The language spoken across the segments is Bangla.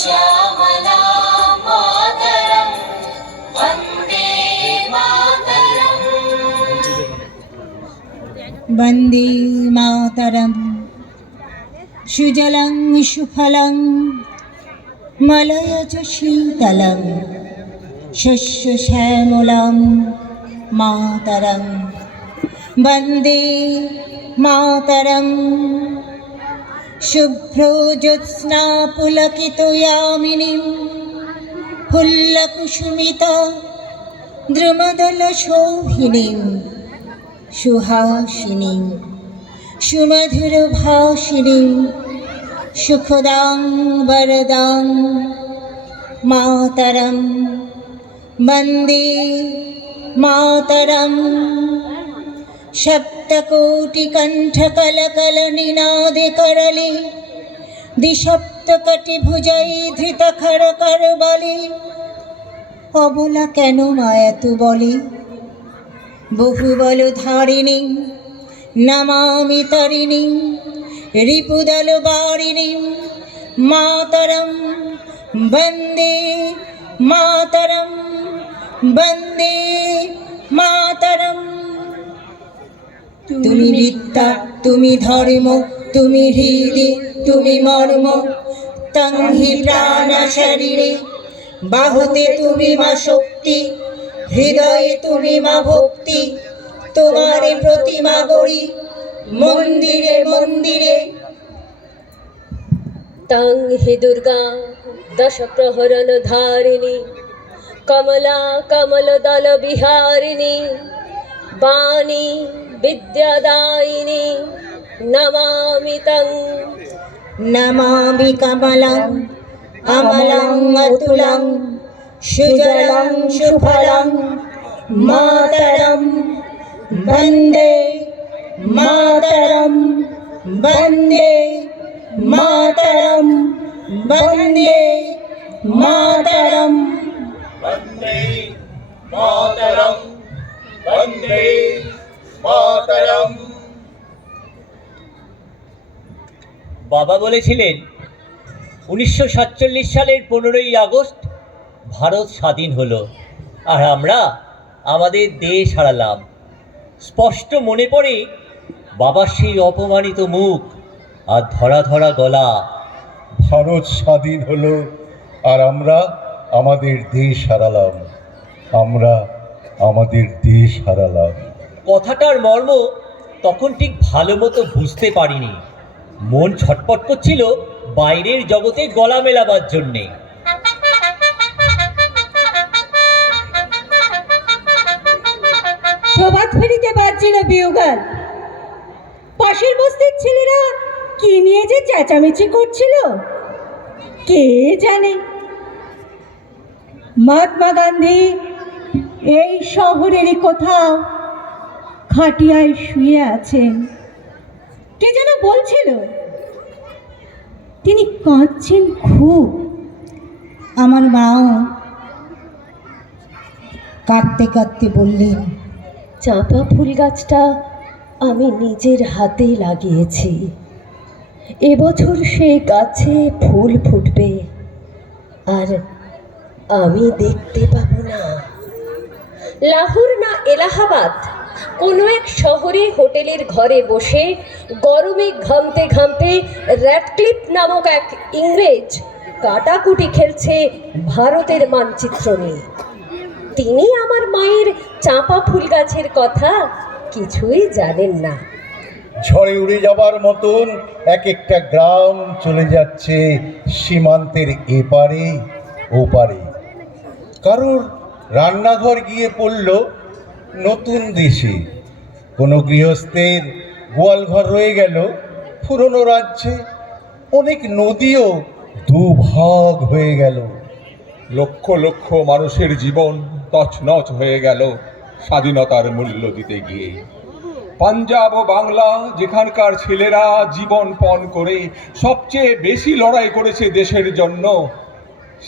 श्यामला मातरं वन्दे मातरम् वन्दे मातरं सुजलं सुफलं मलयज शीतलं शस्यश्यामलं मातरं वन्दे मातरं शुभ्रज्योत्स्ना पुलकितयामिनीं फुल्लकुसुमित द्रुमदलशोभिनीं सुहासिनीं सुमधुरभाषिणीं सुखदां वरदां मातरं वन्दे मातरम् सप्तकोटिकण्ठकलकलनिनादे करले द्विसप्तकटिभुजै धृतखरकरबले অবলা কেন মায়াতু বলে বহুবলধারিণী নমামি তরিণী রিপুদল বারিণী মাতরম বন্দে মাতরম বন্দে মাতরম। তুমি বিদ্যা, তুমি ধর্ম, তুমি হৃদে, তুমি মর্ম, তং হি প্রাণ শরীরে বাহুতে তুমি মা শক্তি, হৃদয়ে তুমি মা ভক্তি। তোমারে প্রতিমা গড়ি মন্দিরে মন্দিরে। তং হি দুর্গা দশ প্রহরণ ধারিণী কমলা কমলদল বিহারিণী বাণী বিদ্যাদায়িনী নমামি তং। নমামি কমলং অমলং অতুলং সুজলং সুফলং মাতরম বন্দে মাতরম বন্দে মাতরম বন্দে মাতরম वन्दे मातरं वन्दे मातरम। বাবা বলেছিলেন 1947 সালের 15ই আগস্ট ভারত স্বাধীন হলো, আর আমরা আমাদের দেশ হারালাম। স্পষ্ট মনে পড়ে বাবার সেই অপমানিত মুখ আর ধরা ধরা গলা। ভারত স্বাধীন হলো আর আমরা আমাদের দেশ হারালাম, আমরা আমাদের দেশ হারালাম। কথাটার মর্ম তখন ঠিক ভালো মতো বুঝতে পারিনি। মন ছটপট করছিল বাইরের জগতে গলা মেলাবার জন্যে। প্রভাত ফেরিতে বাজছিল বিউগাল। পাশের বস্তির ছেলেরা কি নিয়ে যে চেঁচামেচি করছিল কে জানে। মহাত্মা গান্ধী এই শহরেরই কোথাও খাটিয়ায় শুয়ে আছেন। কে যেন বলছিল তিনি কাঁদছেন খুব। আমার মাও কাঁদতে কাঁদতে বললেন, চাঁপা ফুল গাছটা আমি নিজের হাতে লাগিয়েছি। এবছর সেই গাছে ফুল ফুটবে আর আমি দেখতে পাবো না। লাহোর না এলাহাবাদ কোনো এক শহরে হোটেলের ঘরে বসে গরমে ঘামতে ঘামতে র্যাডক্লিফ নামক এক ইংরেজ কাটাকুটি খেলছে ভারতের মানচিত্র নিয়ে। তিনি আমার মায়ের চাঁপা ফুল গাছের কথা কিছুই জানেন না। ঝড়ে উড়ে যাবার মতন এক একটা গ্রাম চলে যাচ্ছে সীমান্তের এপারে ওপারে। কারোর রান্নাঘর গিয়ে পড়ল নতুন দেশে, কোনো গৃহস্থের গোয়ালঘর রয়ে গেল পুরনো রাজ্যে। অনেক নদীও দুভাগ হয়ে গেল। লক্ষ লক্ষ মানুষের জীবন তছনছ হয়ে গেল স্বাধীনতার মূল্য দিতে গিয়ে। পাঞ্জাব ও বাংলা যেখানকার ছেলেরা জীবন পণ করে সবচেয়ে বেশি লড়াই করেছে দেশের জন্য,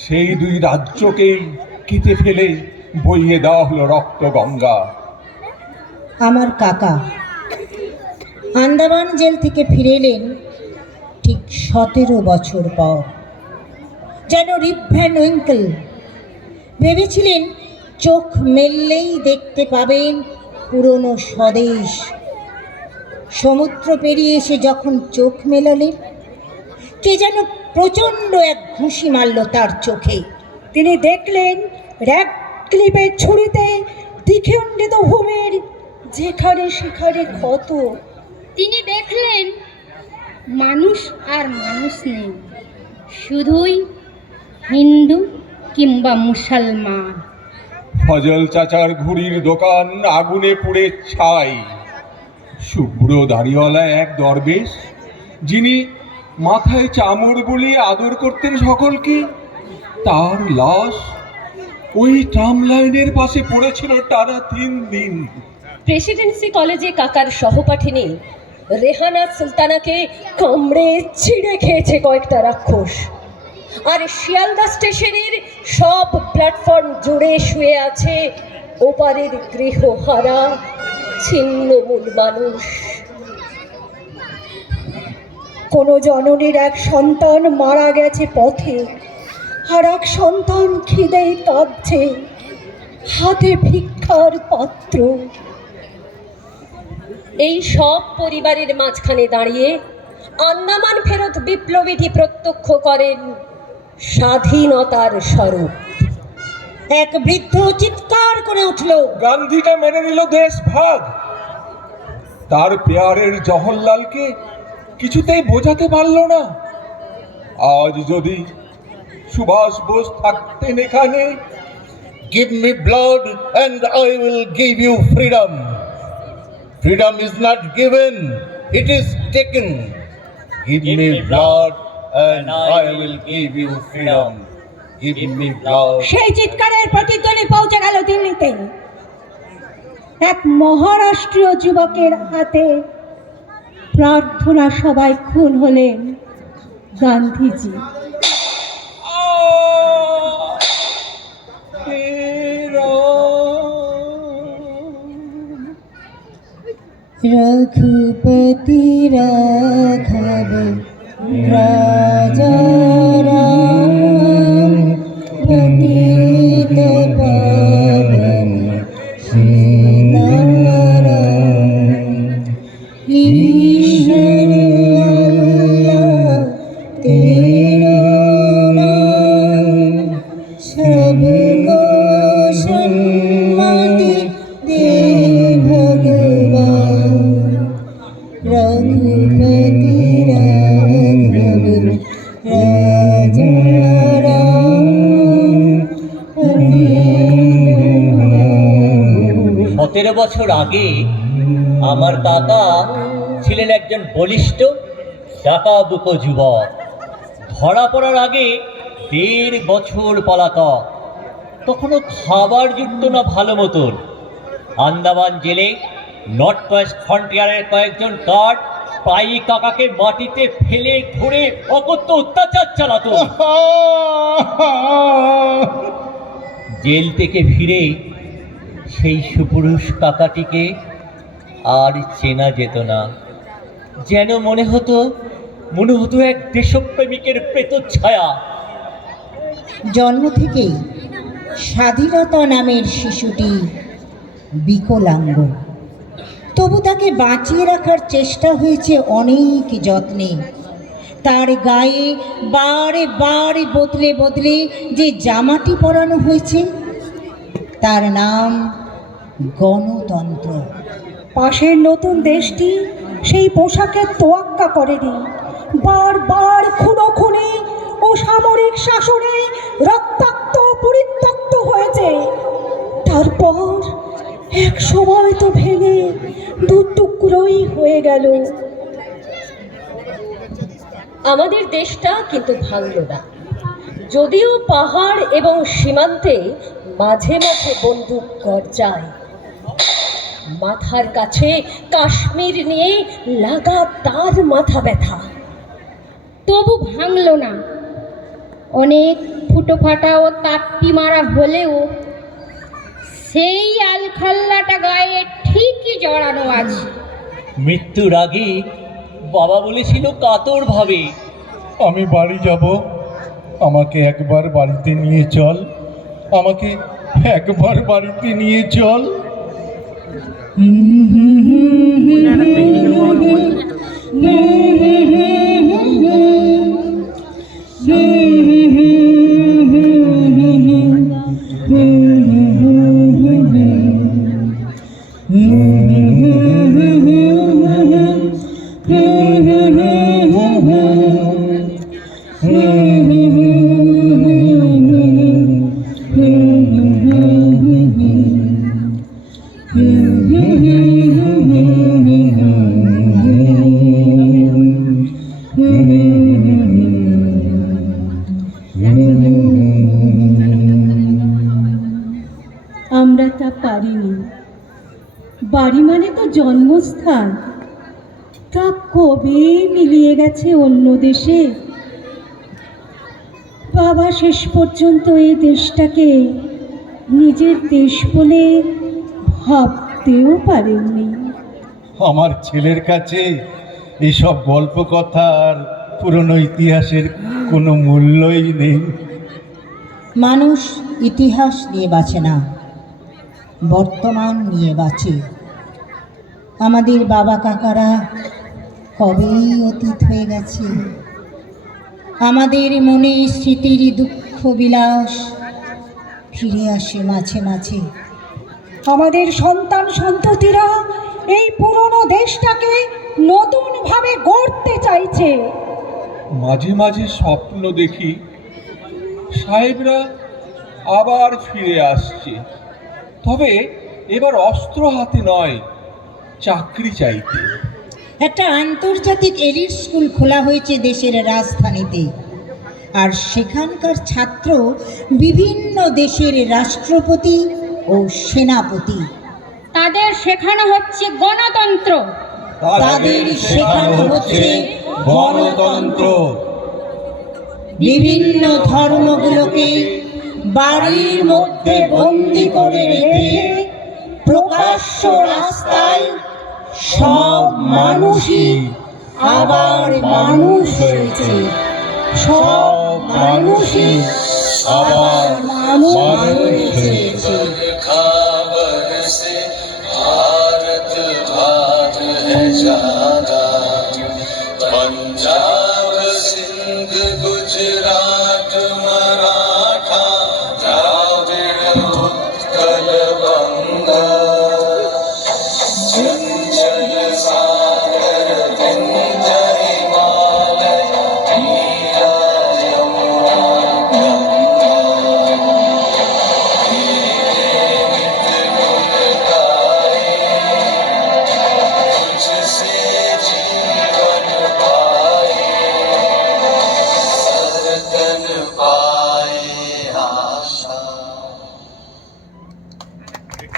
সেই দুই রাজ্যকেই কেটে ফেলে বইয়ে দেওয়া হলো রক্ত গঙ্গা। আমার কাকা আন্দামান জেল থেকে ফিরে এলেন ঠিক 17 বছর পর। যেন রিপ ভ্যান উইঙ্কেল। ভেবেছিলেন চোখ মেললেই দেখতে পাবেন পুরনো স্বদেশ। সমুদ্র পেরিয়ে এসে যখন চোখ মেলালেন, কে যেন প্রচণ্ড এক ঘুষি মারল তার চোখে। তিনি দেখলেন র্যাক ক্লিপের ছুরিতে দ্বিখণ্ডিত ভূমির যেখানে সেখানে ক্ষত। তিনি দেখলেন মানুষ আর মানুষ নেই, শুধুই হিন্দু কিংবা মুসলমান। ফজল চাচার ঘুড়ির দোকান আগুনে পুড়ে ছাই। শুভ্র দাড়িওয়ালা এক দরবেশ, যিনি মাথায় চামড় বুলিয়ে আদর করতেন সকলকে, তার লাশ ওই ট্রাম লাইনের পাশে পড়েছিল টানা 3 দিন। প্রেসিডেন্সি কলেজে কাকার সহপাঠিনী রেহানা সুলতানাকে কামড়ে ছিঁড়ে খেয়েছে কয়েকটা রাক্ষস। আর শিয়ালদা স্টেশনের সব প্ল্যাটফর্ম জুড়ে শুয়ে আছে ওপারের গৃহহারা ছিন্নমূল মানুষ। কোনো জননীর এক সন্তান মারা গেছে পথে, আর এক সন্তান খিদেই কাঁদছে, হাতে ভিক্ষার পাত্র। এই সব পরিবারের মাঝখানে দাঁড়িয়ে আন্দামান ফেরত বিপ্লবীটি প্রত্যক্ষ করেন স্বাধীনতার স্বরূপ। এক বৃদ্ধ চিৎকার করে উঠল, গান্ধীটা মেনে নিল দেশ ভাগ। তার পেয়ারের জওহরলালকে কিছুতেই বোঝাতে পারল না। আজ যদি সুভাষ বোস থাকতেন এখানে, Give me blood and I will give you freedom. Freedom is not given, it is taken. Give me blood and I will give you freedom. Give me blood. সেই চিৎকারের প্রতিধ্বনি পৌঁছে গেল দিল্লিতে। এক মহারাষ্ট্রীয় যুবকের হাতে প্রার্থনা সভায় খুন হলেন গান্ধীজি। রঘুপতি রাঘব রাজা রাম, পতিত পাবন সীতারাম। ঈশ্বর আল্লাহ তেরা নাম, সবকো সম্মতি দে ভগবান। রঘুপতি রাঘব রাজা রাম, পতিত 17 বছর আগে আমার কাকা ছিলেন একজন বলিষ্ঠ ডাকাবুকো যুবক। ধরা পড়ার আগে 1.5 বছর পলাতক। তখনও খাবার জুটত না ভালো মতন। আন্দামান জেলে নর্থ ওয়েস্ট ফ্রন্টিয়ারের কয়েকজন গার্ড প্রায়ই কাকাকে মাটিতে ফেলে ধরে অকথ্য অত্যাচার চালাতো। জেল থেকে ফিরে সেই সুপুরুষ কাকাটিকে আর চেনা যেত না। যেন মনে হতো এক দেশপ্রেমিকের প্রেতচ্ছায়া। জন্ম থেকেই স্বাধীনতা নামের শিশুটি বিকলাঙ্গ, তবু তাকে বাঁচিয়ে রাখার চেষ্টা হয়েছে অনেক যত্নে। তার গায়ে বারে বারে বদলে বদলে যে জামাটি পরানো হয়েছে, তার নাম গণতন্ত্র। পাশের নতুন দেশটি সেই পোশাকের তোয়াক্কা করেনি। বারবার খুনোখুনি ও সামরিক শাসনে রক্তাক্ত পরিত্যক্ত হয়েছে। তারপর এক সময় তো ভেঙে 2 টুকরোই হয়ে গেল। আমাদের দেশটা কিন্তু ভাঙল না, যদিও পাহাড় এবং সীমান্তে মাঝে মাঝে বন্দুক গর্জায়। মাথার কাছে কাশ্মীর নিয়ে লাগাতার মাথা ব্যথা। তবু ভাঙলো না। অনেক ফুটো ফাটা ও তাপ্পি মারা হলেও সেই আলখাল্লাটা গায়ে ঠিকই জড়ানো আছে। মৃত্যুর আগে বাবা বলেছিল কাতর ভাবে, আমি বাড়ি যাব, আমাকে একবার বাড়িতে নিয়ে চল, আমাকে একবার বাড়িতে নিয়ে চল। আমরা তা পারিনি। বাড়ি মানে তো জন্মস্থান, তা কবে মিলিয়ে গেছে অন্য দেশে। বাবা শেষ পর্যন্ত এই দেশটাকে নিজের দেশ বলে ভাবতেও পারেননি। আমার ছেলের কাছে এইসব গল্প কথা আর পুরনো ইতিহাসের কোনো মূল্যই নেই। মানুষ ইতিহাস নিয়ে বাঁচে না, বর্তমান নিয়ে বাঁচে। আমাদের বাবা কাকারা কবেই অতীত হয়ে গেছে। আমাদের মনে স্মৃতির দুঃখ বিলাস ফিরে আসে মাঝে মাঝে। আমাদের সন্তান সন্ততিরা এই পুরনো দেশটাকে নতুনভাবে গড়তে চাইছে। মাঝে মাঝে স্বপ্ন দেখি সাহেবরা আবার ফিরে আসছে, তবে এবার অস্ত্র হাতে নয়, চাকরি চাইতে। একটা আন্তর্জাতিক এলিট স্কুল খোলা হয়েছে দেশের রাজধানীতে, আর সেখানকার ছাত্র বিভিন্ন দেশের রাষ্ট্রপতি ও সেনাপতি। তাদের শেখানো হচ্ছে গণতন্ত্র। তাদের শেখানো হচ্ছে গণতন্ত্র। বিভিন্ন ধর্মগুলোকে বাড়ির মধ্যে বন্দি করে রেখে প্রকাশ্য রাস্তায় সব মানুষই আবার মানুষ হয়েছে। সব মানুষই আবার মানুষ হয়েছে। खबर से भारत भाग है जागा, पंजाब सिंध गुजरात मराठा द्राविड़ उत्कल बंगा।